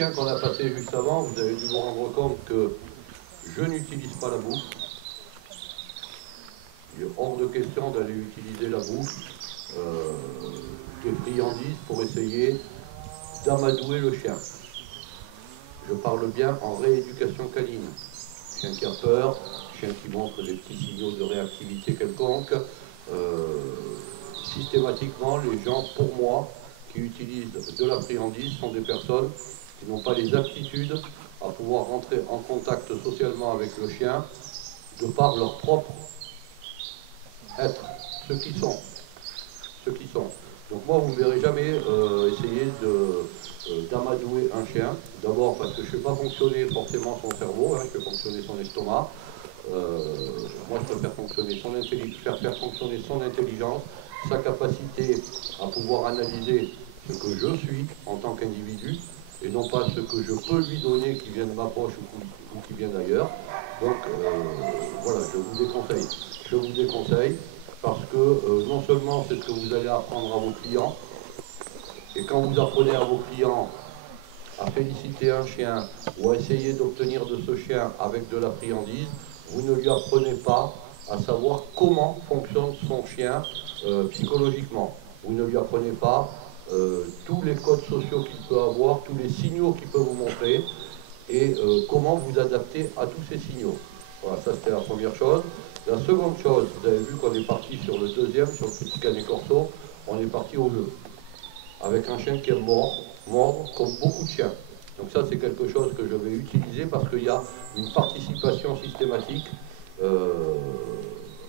chien qu'on a passé juste avant, vous avez dû vous rendre compte que je n'utilise pas la bouffe. Il est hors de question d'aller utiliser la bouffe, des friandises pour essayer d'amadouer le chien. Je parle bien en rééducation canine. Chien qui a peur, chien qui montre des petits signaux de réactivité quelconque. Systématiquement, les gens, pour moi, qui utilisent de la friandise sont des personnes qui n'ont pas les aptitudes à pouvoir rentrer en contact socialement avec le chien de par leur propre être, ceux qui sont. Donc moi, vous ne me verrez jamais essayer d'amadouer un chien. D'abord parce que je ne fais pas fonctionner forcément son cerveau, hein, je fais fonctionner son estomac. Moi, je préfère faire fonctionner son intelligence, sa capacité à pouvoir analyser ce que je suis en tant qu'individu, et non pas ce que je peux lui donner qui vient de ma poche ou qui vient d'ailleurs. Donc voilà, je vous déconseille. Je vous déconseille parce que non seulement c'est ce que vous allez apprendre à vos clients, et quand vous apprenez à vos clients à féliciter un chien ou à essayer d'obtenir de ce chien avec de la friandise, vous ne lui apprenez pas à savoir comment fonctionne son chien psychologiquement. Vous ne lui apprenez pas tous les codes sociaux qu'il peut avoir, tous les signaux qu'il peut vous montrer et comment vous adapter à tous ces signaux. Voilà, ça c'était la première chose. La seconde chose, vous avez vu qu'on est parti sur le deuxième, sur le petit canet corso, on est parti au jeu. Avec un chien qui est mordre comme beaucoup de chiens. Donc ça c'est quelque chose que je vais utiliser parce qu'il y a une participation systématique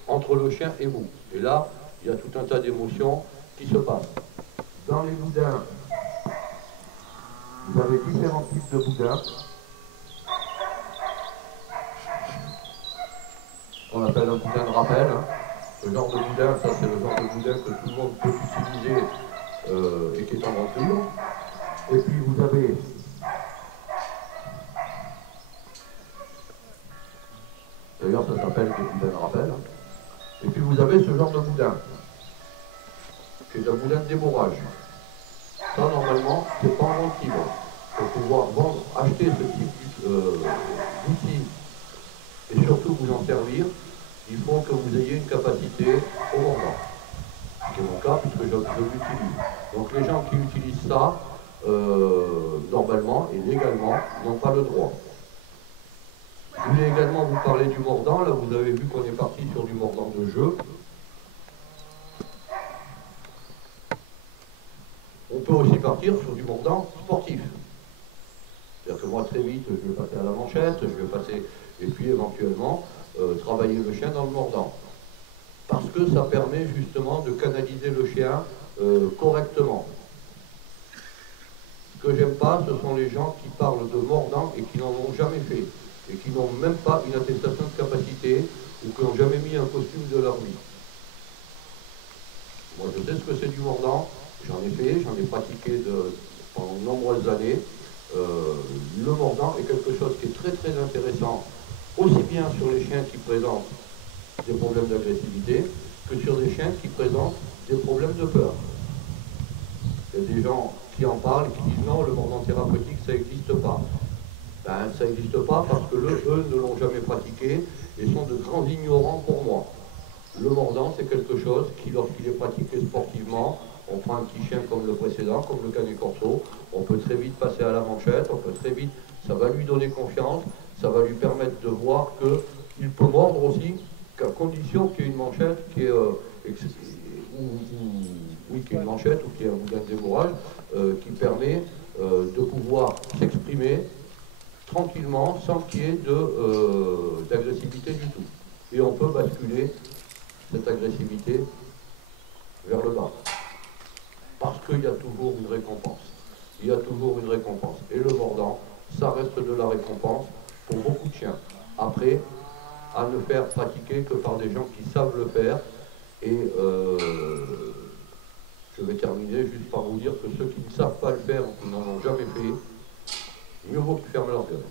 entre le chien et vous. Et là, il y a tout un tas d'émotions qui se passent. Dans les boudins, vous avez différents types de boudins. On appelle un boudin de rappel. Hein. Le genre de boudin, ça c'est le genre de boudin que tout le monde peut utiliser et qui est en monture. Et puis vous avez d'ailleurs ça s'appelle des boudins de rappel. Et puis vous avez ce genre de boudin, qui est un boudin de débourrage. Ça normalement, c'est pas en vente libre. Pour pouvoir acheter ce type d'outils et surtout vous en servir, il faut que vous ayez une capacité au mordant. Ce qui est mon cas puisque je l'utilise. Donc les gens qui utilisent ça, normalement et légalement, n'ont pas le droit. Je voulais également vous parler du mordant. Là, vous avez vu qu'on est parti sur du mordant de jeu. On peut aussi partir sur du mordant sportif. C'est-à-dire que moi, très vite, je vais passer à la manchette, je vais passer, et puis éventuellement, travailler le chien dans le mordant. Parce que ça permet justement de canaliser le chien correctement. Ce que j'aime pas, ce sont les gens qui parlent de mordant et qui n'en ont jamais fait. Et qui n'ont même pas une attestation de capacité ou qui n'ont jamais mis un costume de leur vie. Moi, je sais ce que c'est du mordant, j'en ai fait, j'en ai pratiqué pendant de nombreuses années. Le mordant est quelque chose qui est très très intéressant, aussi bien sur les chiens qui présentent des problèmes d'agressivité que sur des chiens qui présentent des problèmes de peur. Il y a des gens qui en parlent et qui disent non, le mordant thérapeutique, ça n'existe pas. Ben, ça n'existe pas parce que eux ne l'ont jamais pratiqué et sont de grands ignorants pour moi. Le mordant, c'est quelque chose qui, lorsqu'il est pratiqué sportivement, on prend un petit chien comme le précédent, comme le canet corso, on peut très vite passer à la manchette, on peut très vite, ça va lui donner confiance, ça va lui permettre de voir qu'il peut mordre aussi, qu'à condition qu'il y ait une manchette qui est, qui est une manchette ou qui est un boudin de débourrage, qui permet de pouvoir s'exprimer tranquillement, sans qu'il y ait d'agressivité du tout. Et on peut basculer cette agressivité vers le bas. Parce qu'il y a toujours une récompense. Il y a toujours une récompense. Et le mordant, ça reste de la récompense pour beaucoup de chiens. Après, à ne faire pratiquer que par des gens qui savent le faire. Et je vais terminer juste par vous dire que ceux qui ne savent pas le faire ou qui n'en ont jamais fait, mieux vaut qu'ils ferment leur gueule.